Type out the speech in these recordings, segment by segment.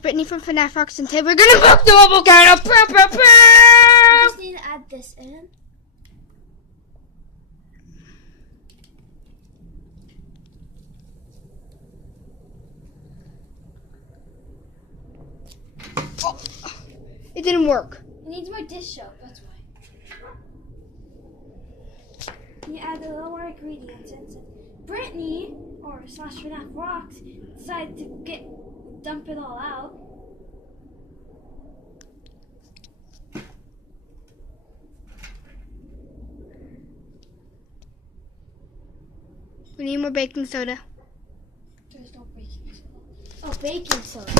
Brittany from FNAF Rocks, and today we're gonna rock the volcano. I just need to add this in. Oh, it didn't work. It needs more dish soap, that's why. You add a little more ingredients and Brittany, or slash FNAF Rocks, decided to dump it all out. We need more baking soda. There's no baking soda. Oh, baking soda.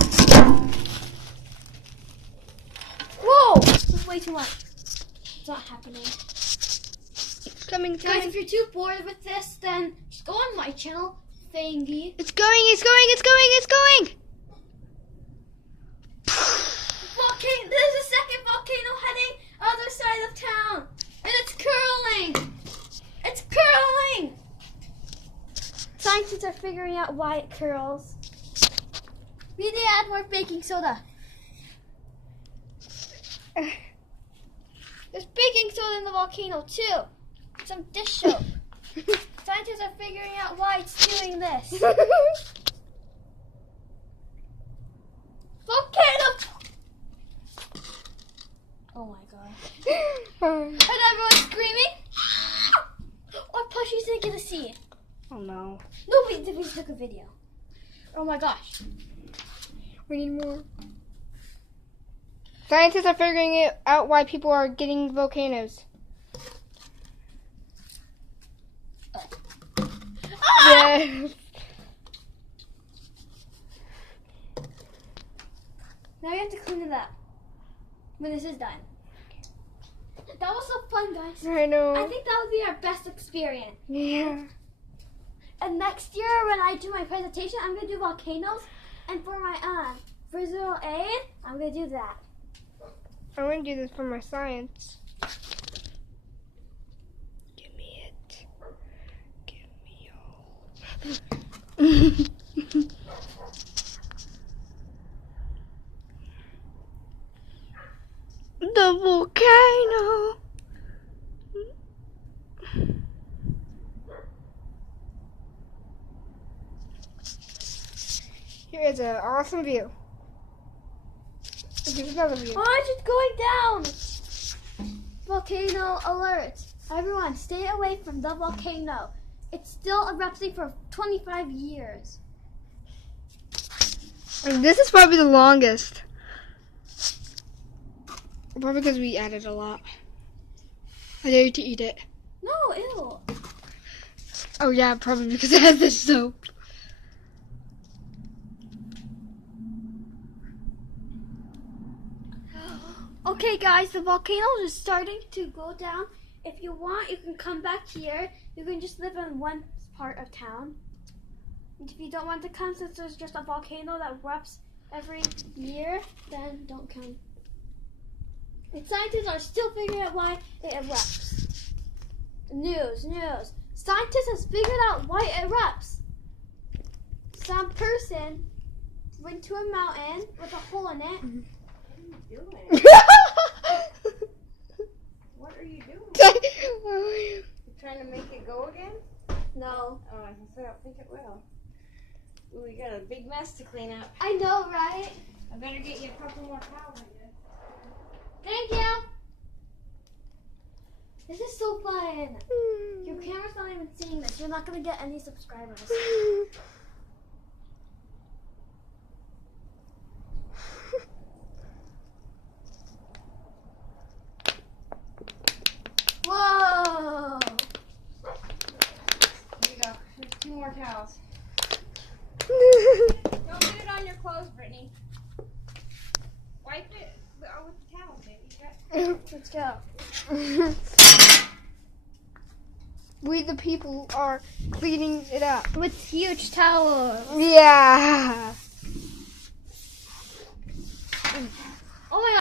Whoa! This is way too much. It's not happening. It's coming, it's Guys, coming. if you're too bored with this, then just go on my channel, Thingy. It's going, it's going, it's going, it's going. Volcano. There's a second volcano heading other side of town, and it's curling. It's curling. Scientists are figuring out why it curls. We need to add more baking soda. There's baking soda in the volcano too. Some dish soap. Scientists are figuring out why it's doing this. Volcano! Oh my god. And everyone's screaming. Or Plushy's didn't get to see. Oh no. Nobody took a video. Oh my gosh. We need more. Scientists are figuring out why people are getting volcanoes. Yes. Now we have to clean it up when this is done. That was so fun, guys. I know. I think that would be our best experience. Yeah. And next year when I do my presentation, I'm going to do volcanoes. And for my visual aid, I'm going to do that. I want to do this for my science. Give me it. Give me all. The volcano. Here is an awesome view. Here's another view. Oh, it's going down. Volcano alert. Everyone, stay away from the volcano. It's still erupting for 25 years. And this is probably the longest. Probably because we added a lot. I dare you to eat it. No, ew. Oh yeah, probably because it has this soap. Okay guys, the volcano is starting to go down. If you want, you can come back here. You can just live in one part of town. And if you don't want to come, since there's just a volcano that erupts every year, then don't come. And scientists are still figuring out why it erupts. News. Scientists have figured out why it erupts. Some person went to a mountain with a hole in it. Doing? What are you doing? You trying to make it go again? No. Oh, I don't think it will. Ooh, we got a big mess to clean up. I know, right? I better get you a couple more towels, I guess. Thank you. This is so fun. Your camera's not even seeing this. You're not going to get any subscribers. Whoa. Here you go. Here's 2 more towels. Don't get it on your clothes, Brittany. Wipe it with the towel, baby. Let's go. We the people are cleaning it up. With huge towels. Yeah. Oh my God.